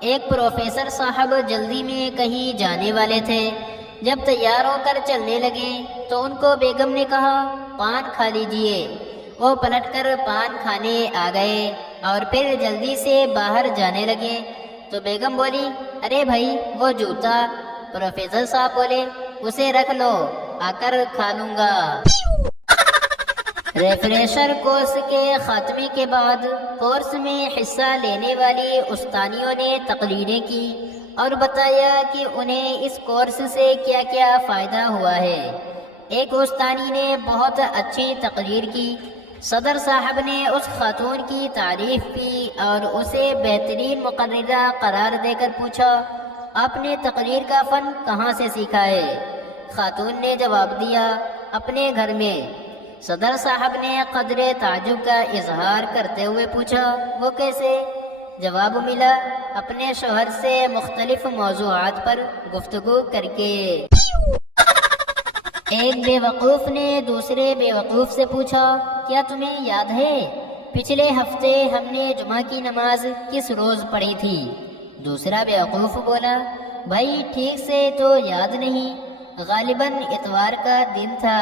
ایک پروفیسر صاحب جلدی میں کہیں جانے والے تھے۔ جب تیار ہو کر چلنے لگے تو ان کو بیگم نے کہا پان کھا لیجئے۔ وہ پلٹ کر پان کھانے آ گئے اور پھر جلدی سے باہر جانے لگے تو بیگم بولی ارے بھائی وہ جوتا۔ پروفیسر صاحب بولے اسے رکھ لو، آ کر کھا لوں گا۔ ریفریشر کورس کے خاتمے کے بعد کورس میں حصہ لینے والی استانیوں نے تقریریں کی اور بتایا کہ انہیں اس کورس سے کیا کیا فائدہ ہوا ہے۔ ایک استانی نے بہت اچھی تقریر کی۔ صدر صاحب نے اس خاتون کی تعریف کی اور اسے بہترین مقررہ قرار دے کر پوچھا آپ نے تقریر کا فن کہاں سے سیکھا ہے؟ خاتون نے جواب دیا اپنے گھر میں۔ صدر صاحب نے قدر تعجب کا اظہار کرتے ہوئے پوچھا وہ کیسے؟ جواب ملا اپنے شوہر سے مختلف موضوعات پر گفتگو کر کے۔ ایک بے وقوف نے دوسرے بے وقوف سے پوچھا کیا تمہیں یاد ہے پچھلے ہفتے ہم نے جمعہ کی نماز کس روز پڑھی تھی؟ دوسرا بے وقوف بولا بھائی ٹھیک سے تو یاد نہیں، غالباً اتوار کا دن تھا۔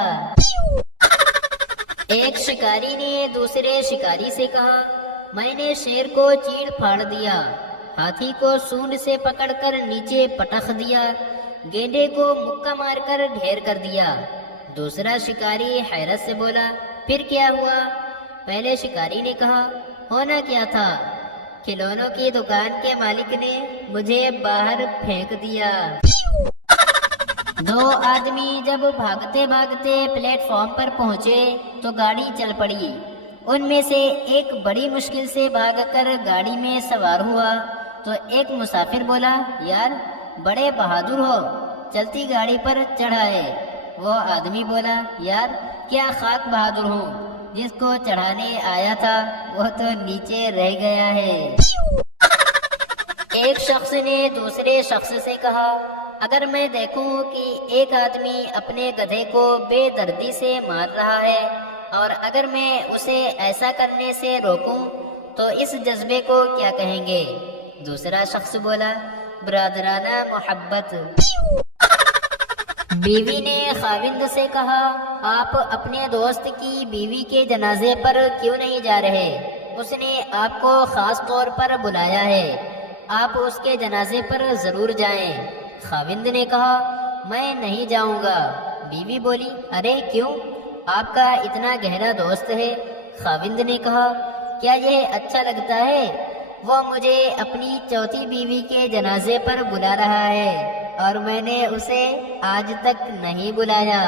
ایک شکاری نے دوسرے شکاری سے کہا میں نے شیر کو چیڑ پھاڑ دیا، ہاتھی کو سونڈ سے پکڑ کر نیچے پٹخ دیا، گینڈے کو مکہ مار کر ڈھیر کر دیا۔ دوسرا شکاری حیرت سے بولا پھر کیا ہوا؟ پہلے شکاری نے کہا ہونا کیا تھا، کھلونوں کی دکان کے مالک نے مجھے باہر پھینک دیا۔ دو آدمی جب بھاگتے بھاگتے پلیٹ فارم پر پہنچے تو گاڑی چل پڑی۔ ان میں سے ایک بڑی مشکل سے بھاگ کر گاڑی میں سوار ہوا تو ایک مسافر بولا یار بڑے بہادر ہو، چلتی گاڑی پر چڑھائے۔ وہ آدمی بولا یار کیا خاک بہادر ہوں، جس کو چڑھانے آیا تھا وہ تو نیچے رہ گیا ہے۔ ایک شخص نے دوسرے شخص سے کہا اگر میں دیکھوں کہ ایک آدمی اپنے گدھے کو بے دردی سے مار رہا ہے اور اگر میں اسے ایسا کرنے سے روکوں تو اس جذبے کو کیا کہیں گے؟ دوسرا شخص بولا برادرانہ محبت۔ بیوی نے خاوند سے کہا آپ اپنے دوست کی بیوی کے جنازے پر کیوں نہیں جا رہے؟ اس نے آپ کو خاص طور پر بلایا ہے، آپ اس کے جنازے پر ضرور جائیں۔ خاوند نے کہا میں نہیں جاؤں گا۔ بیوی بولی ارے کیوں؟ آپ کا اتنا گہرا دوست ہے۔ خاوند نے کہا کیا یہ اچھا لگتا ہے؟ وہ مجھے اپنی چوتھی بیوی کے جنازے پر بلا رہا ہے اور میں نے اسے آج تک نہیں بلایا۔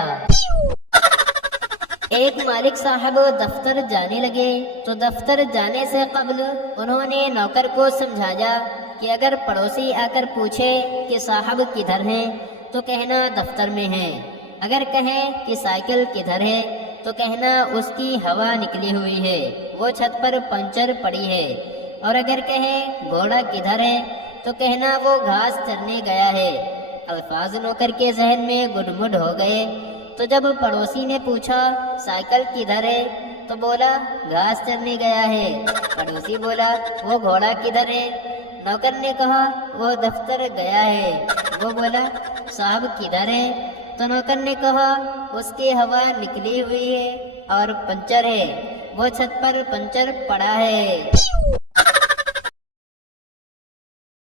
ایک مالک صاحب دفتر جانے لگے تو دفتر جانے سے قبل انہوں نے نوکر کو سمجھایا کہ اگر پڑوسی آ کر پوچھے کہ صاحب کدھر ہیں تو کہنا دفتر میں ہیں، اگر کہیں کہ سائیکل کدھر ہے تو کہنا اس کی ہوا نکلی ہوئی ہے، وہ چھت پر پنچر پڑی ہے، اور اگر کہیں گھوڑا کدھر ہے تو کہنا وہ گھاس چرنے گیا ہے۔ الفاظ نوکر کے ذہن میں گڈمڈ ہو گئے تو جب پڑوسی نے پوچھا سائیکل کدھر ہے تو بولا گھاس چرنے گیا ہے۔ پڑوسی بولا وہ گھوڑا کدھر ہے؟ نوکر نے کہا وہ دفتر گیا ہے۔ وہ بولا صاحب کدھر ہے؟ تو نوکر نے کہا اس کی ہوا نکلی ہوئی ہے اور پنچر ہے، وہ چھت پر پنچر پڑا ہے۔